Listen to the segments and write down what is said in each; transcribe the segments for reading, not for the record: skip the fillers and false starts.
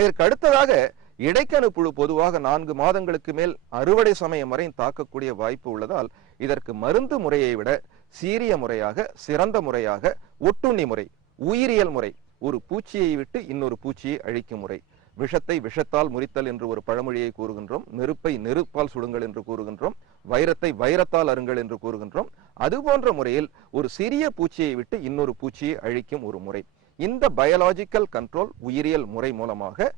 இதற்கு அடுத்ததாக இடைக்கணு புழு பொதுவாக 4 மாதங்களுக்கு மேல் அறுவடை சமயம் வரை தாக்கக்கூடிய வாய்ப்பு உள்ளதால் இதற்கு மருந்து முறையை விட சீரிய முறையாக, சிறந்த முறையாக ஒட்டுண்ணி முறை, உயிரியல் முறை, ஒரு பூச்சியை விட்டு இன்னொரு பூச்சியை அழிக்கும் முறை. விஷத்தை விஷத்தால் முறித்தல் என்று ஒரு பழமொழியை கூறுகின்றோம். நெருப்பை நெருப்பால் சுடுங்கள் என்று கூறுகின்றோம். வைரத்தை வைரத்தால் அருங்கள் என்று கூறுகின்றோம். அதுபோன்ற முறையில் ஒரு சிறிய பூச்சியை விட்டு இன்னொரு பூச்சியை அழிக்கும் ஒரு முறை. இந்த பயாலஜிக்கல் கண்ட்ரோல் உயிரியல் முறை மூலமாக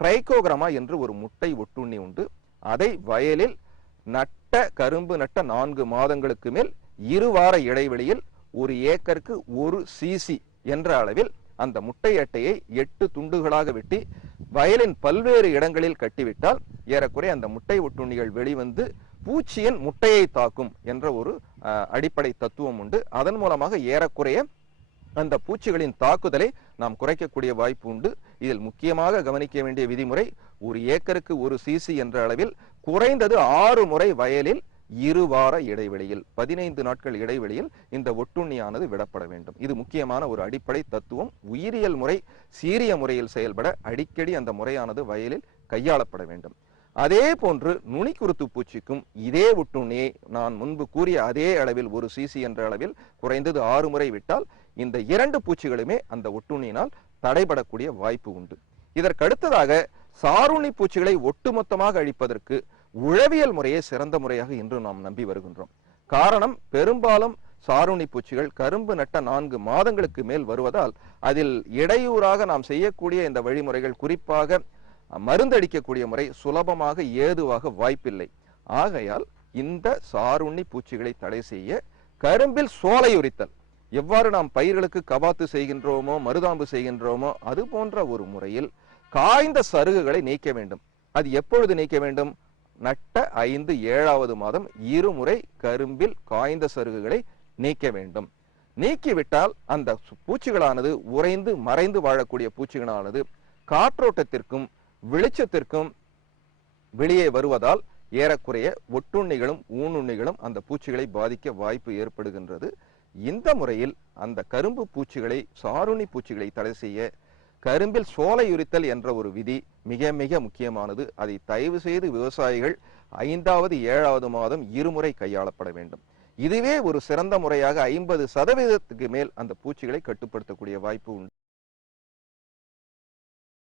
ட்ரைகோகிராமா என்று ஒரு முட்டை ஒட்டுண்ணி உண்டு. அதை வயலில் கரும்பு நட்ட 4 மாதங்களுக்கு மேல் 2 வார இடைவெளியில் 1 ஏக்கருக்கு 1 cc என்ற அளவில் அந்த முட்டை அட்டையை 8 துண்டுகளாக வெட்டி வயலின் பல்வேறு இடங்களில் கட்டிவிட்டால் ஏறக்குறைய அந்த முட்டை ஒட்டுண்ணிகள் வெளிவந்து பூச்சியின் முட்டையை தாக்கும் என்ற ஒரு அடிப்படை தத்துவம் உண்டு. அதன் மூலமாக ஏறக்குறைய அந்த பூச்சிகளின் தாக்குதலை நாம் குறைக்கக்கூடிய வாய்ப்பு உண்டு. இதில் முக்கியமாக கவனிக்க வேண்டிய விதிமுறை, 1 ஏக்கருக்கு 1 cc என்ற அளவில் குறைந்தது 6 முறை வயலில் 2 வார இடைவெளியில் 15 நாட்கள் இடைவெளியில் இந்த ஒட்டுண்ணியானது விடப்பட வேண்டும். இது முக்கியமான ஒரு அடிப்படை தத்துவம். உயிரியல் முறை சீரிய முறையில் செயல்பட அடிக்கடி அந்த முறையானது வயலில் கையாளப்பட வேண்டும். அதே போன்று நுனிக்குருத்து பூச்சிக்கும் இதே ஒட்டுண்ணியை நான் முன்பு கூறிய அதே அளவில் 1 cc என்ற அளவில் குறைந்தது 6 முறை விட்டால் இந்த 2 பூச்சிகளுமே அந்த ஒட்டுண்ணியினால் தடைபடக்கூடிய வாய்ப்பு உண்டு. இதற்கு அடுத்ததாக சாருண்ணி பூச்சிகளை ஒட்டுமொத்தமாக அழிப்பதற்கு உழவியல் முறையே சிறந்த முறையாக இன்று நாம் நம்பி வருகின்றோம். காரணம், பெரும்பாலும் சாருண்ணி பூச்சிகள் கரும்பு நட்ட 4 மாதங்களுக்கு மேல் வருவதால் அதில் இடையூறாக நாம் செய்யக்கூடிய இந்த வழிமுறைகள், குறிப்பாக மருந்தடிக்கக்கூடிய முறை சுலபமாக ஏதுவாக வாய்ப்பில்லை. ஆகையால் இந்த சாருண்ணி பூச்சிகளை தடை செய்ய கரும்பில் சோலையுரித்தல், எவ்வாறு நாம் பயிர்களுக்கு கவாத்து செய்கின்றோமோ மருதாம்பு செய்கின்றோமோ அது போன்ற ஒரு முறையில் காய்ந்த சருகுகளை நீக்க வேண்டும். அது எப்பொழுது நீக்க வேண்டும்? நட்ட 5, 7வது மாதம் 2 முறை கரும்பில் காய்ந்த சருகுகளை நீக்க வேண்டும். நீக்கிவிட்டால் அந்த பூச்சிகளானது உறைந்து மறைந்து வாழக்கூடிய பூச்சிகளானது காற்றோட்டத்திற்கும் வெளிச்சத்திற்கும் வெளியே வருவதால் ஏறக்குறைய ஒட்டுண்ணிகளும் ஊனுண்ணிகளும் அந்த பூச்சிகளை பாதிக்க வாய்ப்பு ஏற்படுகின்றது. இந்த முறையில் அந்த கரும்பு பூச்சிகளை, சாருண்ணி பூச்சிகளை தடை செய்ய கரும்பில் சோலையுரித்தல் என்ற ஒரு விதி மிக மிக முக்கியமானது. அதை தயவு செய்து விவசாயிகள் 5வது 7வது மாதம் 2 முறை கையாளப்பட வேண்டும். இதுவே ஒரு சிறந்த முறையாக 50% மேல் அந்த பூச்சிகளை கட்டுப்படுத்தக்கூடிய வாய்ப்பு உண்டு.